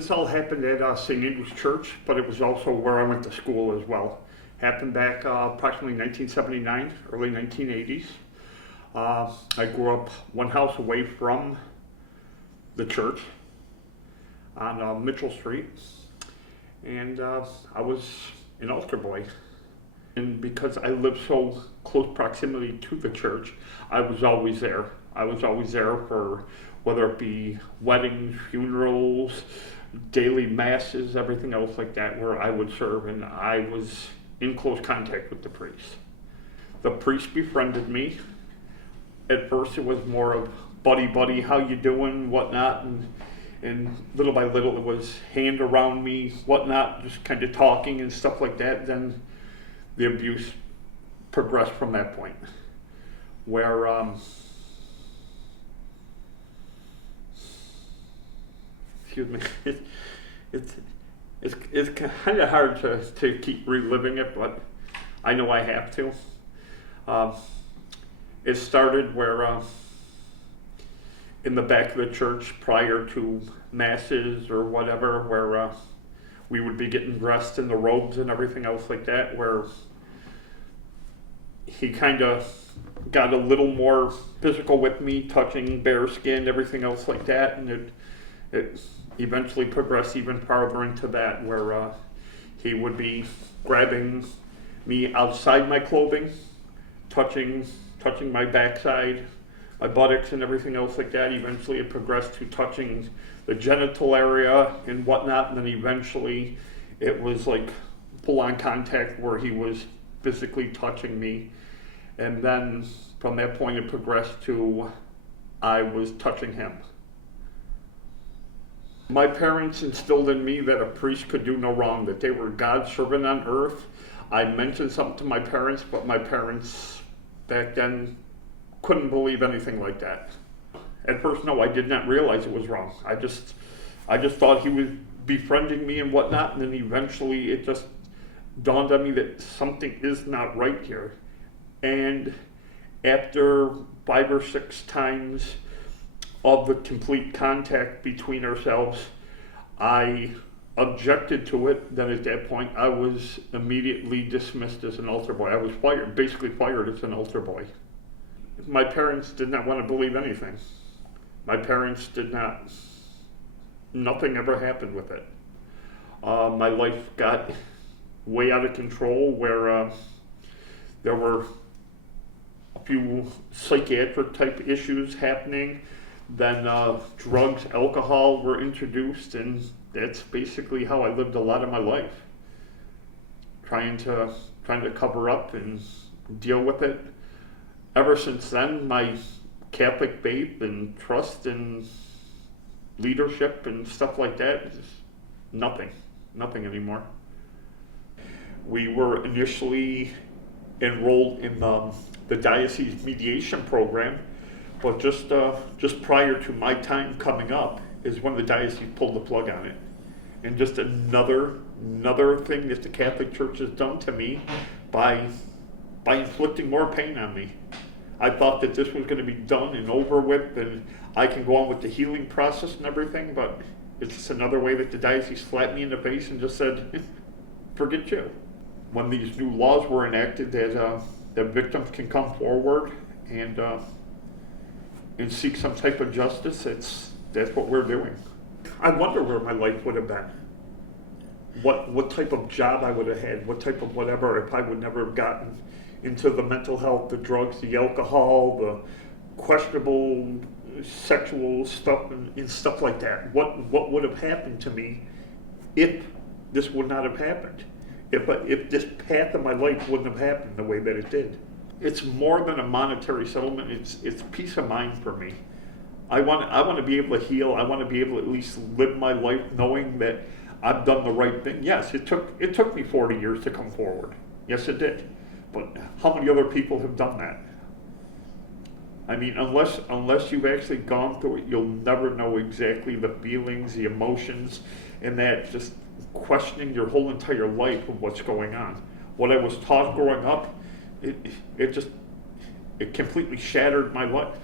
This all happened at St. Andrew's Church, but it was also where I went to school as well. Happened back approximately 1979, early 1980s. I grew up one house away from the church on Mitchell Street, and I was an altar boy. And because I lived so close proximity to the church, I was always there. I was always there for whether it be weddings, funerals, daily masses, everything else like that, where I would serve, and I was in close contact with the priest. The priest befriended me. At first it was more of buddy, how you doing, whatnot, and little by little it was hand around me, whatnot, just kind of talking and stuff like that. Then the abuse progressed from that point, where excuse me, it's kind of hard to keep reliving it, but I know I have to. It started where in the back of the church prior to masses or whatever, where we would be getting dressed in the robes and everything else like that, where he kind of got a little more physical with me, touching bare skin, everything else like that, and it eventually progressed even farther into that, where he would be grabbing me outside my clothing, touching my backside, my buttocks and everything else like that. Eventually it progressed to touching the genital area and whatnot, and then eventually it was like full-on contact where he was physically touching me. And then from that point it progressed to I was touching him. My parents instilled in me that a priest could do no wrong, that they were God's servant on earth. I mentioned something to my parents, but my parents back then couldn't believe anything like that. At first, no, I did not realize it was wrong. I just thought he was befriending me and whatnot, and then eventually it just dawned on me that something is not right here. And after 5 or 6 times of the complete contact between ourselves, I objected to it. Then at that point, I was immediately dismissed as an altar boy. I was basically fired as an altar boy. My parents did not want to believe anything. My parents did not. Nothing ever happened with it. My life got way out of control, where there were a few psychiatric type issues happening. Then drugs, alcohol were introduced, and that's basically how I lived a lot of my life. Trying to cover up and deal with it. Ever since then, my Catholic faith and trust and leadership and stuff like that is nothing anymore. We were initially enrolled in the diocese mediation program, but just prior to my time coming up is when the diocese pulled the plug on it. And just another thing that the Catholic Church has done to me by inflicting more pain on me. I thought that this was going to be done and over with, and I can go on with the healing process and everything, but it's just another way that the diocese slapped me in the face and just said, forget you. When these new laws were enacted that victims can come forward and seek some type of justice, that's what we're doing. I wonder where my life would have been. What type of job I would have had, what type of whatever, if I would never have gotten into the mental health, the drugs, the alcohol, the questionable sexual stuff and stuff like that. What would have happened to me if this would not have happened? If this path of my life wouldn't have happened the way that it did. It's more than a monetary settlement. It's peace of mind for me. I want to be able to heal. I want to be able to at least live my life knowing that I've done the right thing. Yes, it took me 40 years to come forward. Yes, it did. But how many other people have done that? I mean, unless you've actually gone through it, you'll never know exactly the feelings, the emotions, and that just questioning your whole entire life of what's going on. What I was taught growing up, it completely shattered my life.